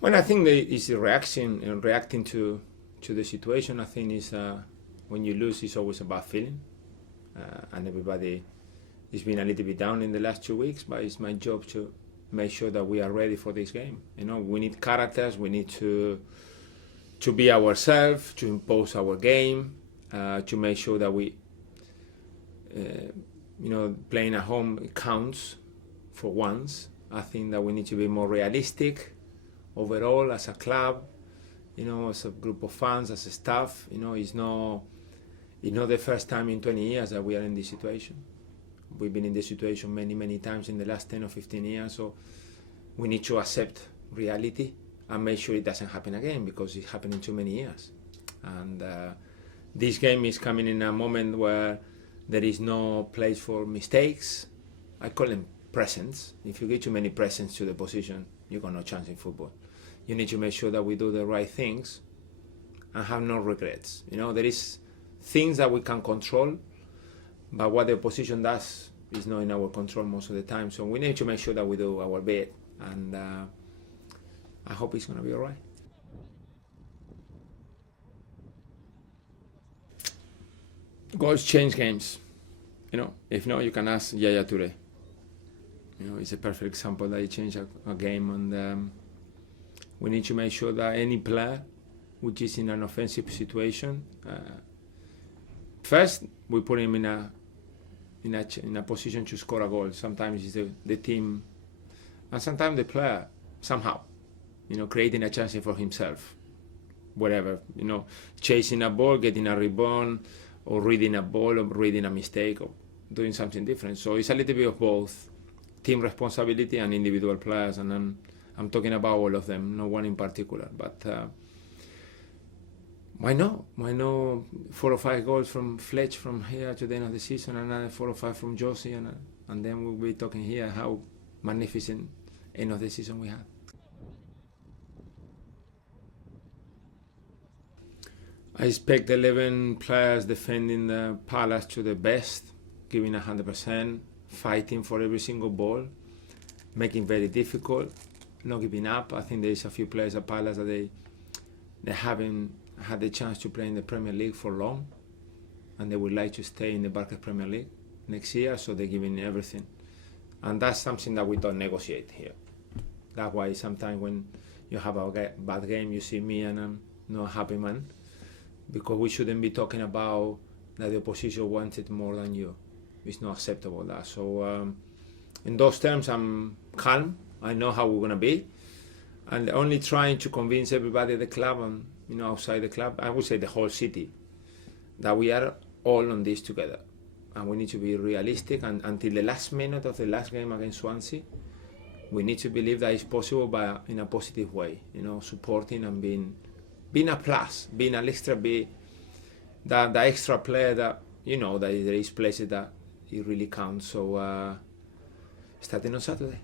Well, I think it's the reaction and reacting to the situation. I think is when you lose, it's always a bad feeling, and everybody has been a little bit down in the last 2 weeks. But it's my job to make sure that we are ready for this game. We need characters. We need to be ourselves, to impose our game, to make sure that we, playing at home counts for once. I think that we need to be more realistic overall as a club, as a group of fans, as a staff. It's not the first time in 20 years that we are in this situation. We've been in this situation many, many times in the last 10 or 15 years, so we need to accept reality and make sure it doesn't happen again, because it happened in too many years. And this game is coming in a moment where there is no place for mistakes. I call them presents. If you give too many presents to the position, you got no chance in football. You need to make sure that we do the right things and have no regrets. There is things that we can control, but what the opposition does is not in our control most of the time. So we need to make sure that we do our bit, and I hope it's going to be all right. Goals change games. If not, you can ask Yaya Toure. It's a perfect example that he changed a game, and we need to make sure that any player which is in an offensive situation, first we put him in a position to score a goal. Sometimes it's the team, and sometimes the player somehow, creating a chance for himself, whatever, chasing a ball, getting a rebound, or reading a ball, or reading a mistake, or doing something different. So it's a little bit of both team responsibility and individual players, and I'm talking about all of them, no one in particular. But why not? 4 or 5 goals from Fletch from here to the end of the season, another 4 or 5 from Josie, and then we'll be talking here how magnificent end of the season we had. I expect 11 players defending the Palace to the best, giving 100%, fighting for every single ball, making very difficult, not giving up. I think there is a few players at Palace that they haven't had the chance to play in the Premier League for long, and they would like to stay in the Barclays Premier League next year, so they're giving everything. And that's something that we don't negotiate here. That's why sometimes when you have a bad game, you see me and I'm not a happy man, because we shouldn't be talking about that the opposition wanted more than you. It's not acceptable, that. So in those terms, I'm calm. I know how we're going to be, and only trying to convince everybody at the club and outside the club, I would say the whole city, that we are all on this together, and we need to be realistic. And until the last minute of the last game against Swansea, we need to believe that it's possible, but in a positive way. Supporting and being a plus, being an extra, be the extra player that that there is places that it really counts. So starting on Saturday.